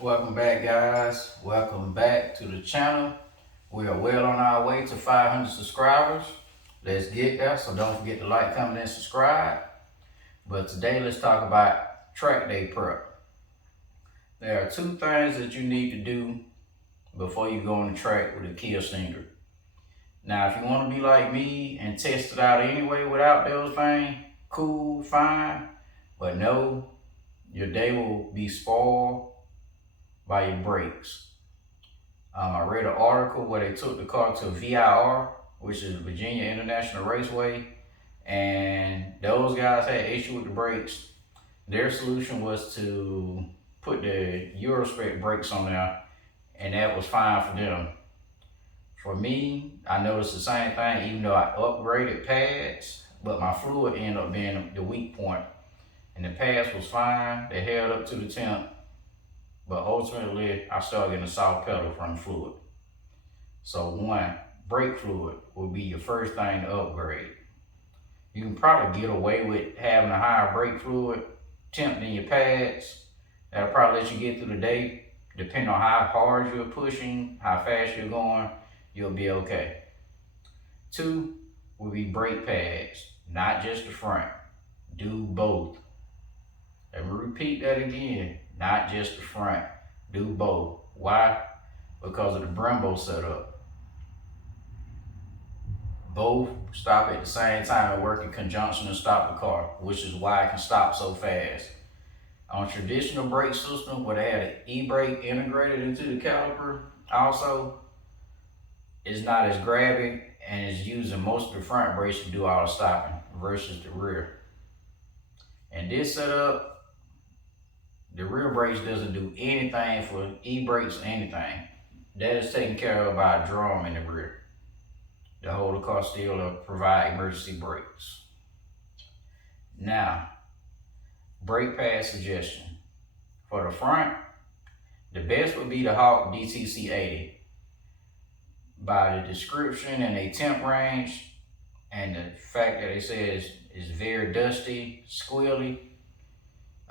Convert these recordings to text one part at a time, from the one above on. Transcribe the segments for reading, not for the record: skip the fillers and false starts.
Welcome back, guys. Welcome back to the channel. We are well on our way to 500 subscribers. Let's get there, so don't forget to like, comment, and subscribe. But today, let's talk about track day prep. There are two things that you need to do before you go on the track with a kill stinger. Now, if you want to be like me and test it out anyway without those things, cool, fine. But no, your day will be spoiled by your brakes. I read an article where they took the car to VIR, which is Virginia International Raceway, and those guys had issue with the brakes. Their solution was to put the Eurospec brakes on there, and that was fine for them. For me, I noticed the same thing, even though I upgraded pads, but my fluid ended up being the weak point. And the pads was fine, they held up to the temp, but ultimately I started getting a soft pedal from the fluid. So one, brake fluid will be your first thing to upgrade. You can probably get away with having a higher brake fluid temp than your pads. That'll probably let you get through the day. Depending on how hard you're pushing, how fast you're going, you'll be okay. Two will be brake pads, not just the front. Do both. Let me repeat that again. Not just the front. Do both. Why? Because of the Brembo setup. Both stop at the same time and work in conjunction to stop the car, which is why it can stop so fast. On traditional brake system, where they had an e-brake integrated into the caliper, also, it's not as grabby and it's using most of the front brakes to do all the stopping versus the rear. And this setup, the rear brakes doesn't do anything for e-brakes or anything. That is taken care of by a drum in the rear to hold the car still or provide emergency brakes. Now, brake pad suggestion. For the front, the best would be the Hawk DTC 80. By the description and a temp range, and the fact that it says it's very dusty, squealy,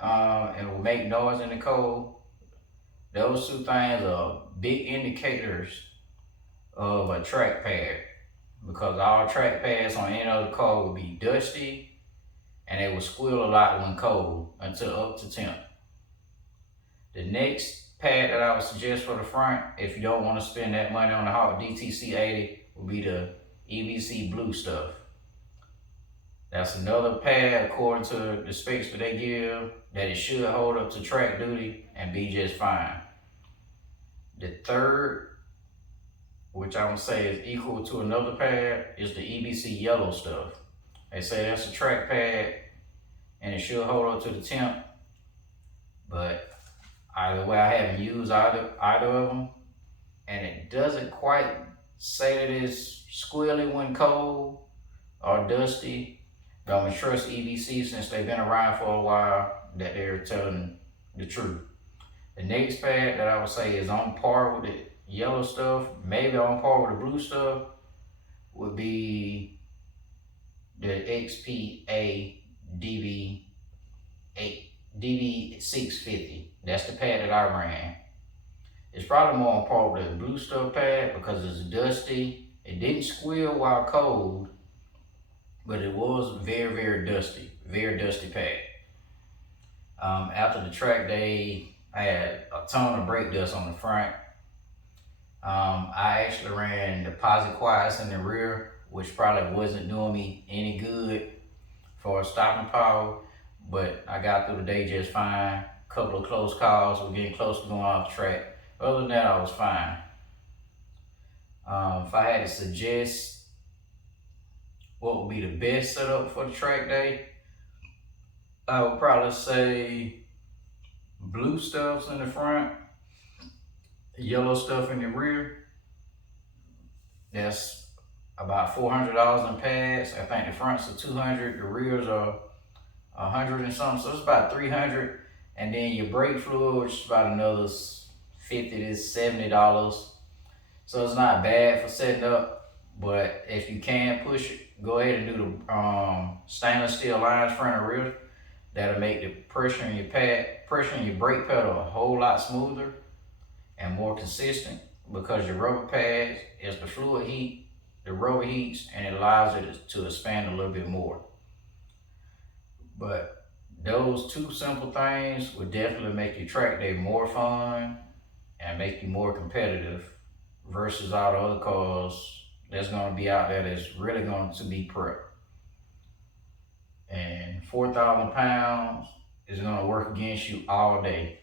and will make noise in the cold. Those two things are big indicators of a track pad, because all track pads on any other car will be dusty and they will squeal a lot when cold until up to temp. The next pad that I would suggest for the front, if you don't want to spend that money on the Hawk DTC 80, would be the EBC blue stuff. That's another pad, according to the specs that they give, that it should hold up to track duty and be just fine. The third, which I would say is equal to another pad, is the EBC yellow stuff. They say that's a track pad and it should hold up to the temp, but either way, I haven't used either of them, and it doesn't quite say that it's squealy when cold or dusty. But I'm gonna trust EBC, since they've been around for a while, that they're telling the truth. The next pad that I would say is on par with the yellow stuff, maybe on par with the blue stuff, would be the XPA DB650. That's the pad that I ran. It's probably more on par with the blue stuff pad because it's dusty. It didn't squeal while cold, but it was very, very dusty pad. After the track day, I had a ton of brake dust on the front. I actually ran deposit quiets in the rear, which probably wasn't doing me any good for stopping power, but I got through the day just fine. Couple of close calls, we're getting close to going off the track. Other than that, I was fine. If I had to suggest what would be the best setup for the track day, I would probably say blue stuff's in the front, yellow stuff in the rear. That's about $400 in pads. I think the fronts are $200, the rears are $100 and something, so it's about $300. And then your brake fluid, which is about another $50 to $70. So it's not bad for setting up, but if you can push it, go ahead and do the stainless steel lines front and rear. That'll make the pressure in your brake pedal a whole lot smoother. and more consistent because your rubber pads, as the fluid heat, the rubber heats and it allows it to expand a little bit more. But those two simple things would definitely make your track day more fun and make you more competitive versus all the other cars that's going to be out there that's really going to be prep. And 4,000 pounds is going to work against you all day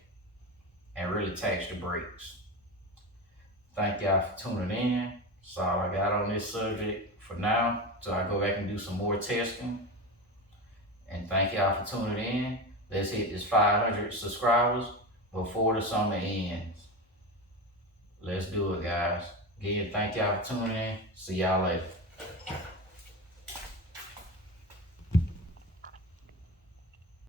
and really tax the brakes. Thank y'all for tuning in. That's all I got on this subject for now, till I go back and do some more testing. And thank y'all for tuning in. Let's hit this 500 subscribers before the summer ends. Let's do it, guys. Again, thank y'all for tuning in. See y'all later.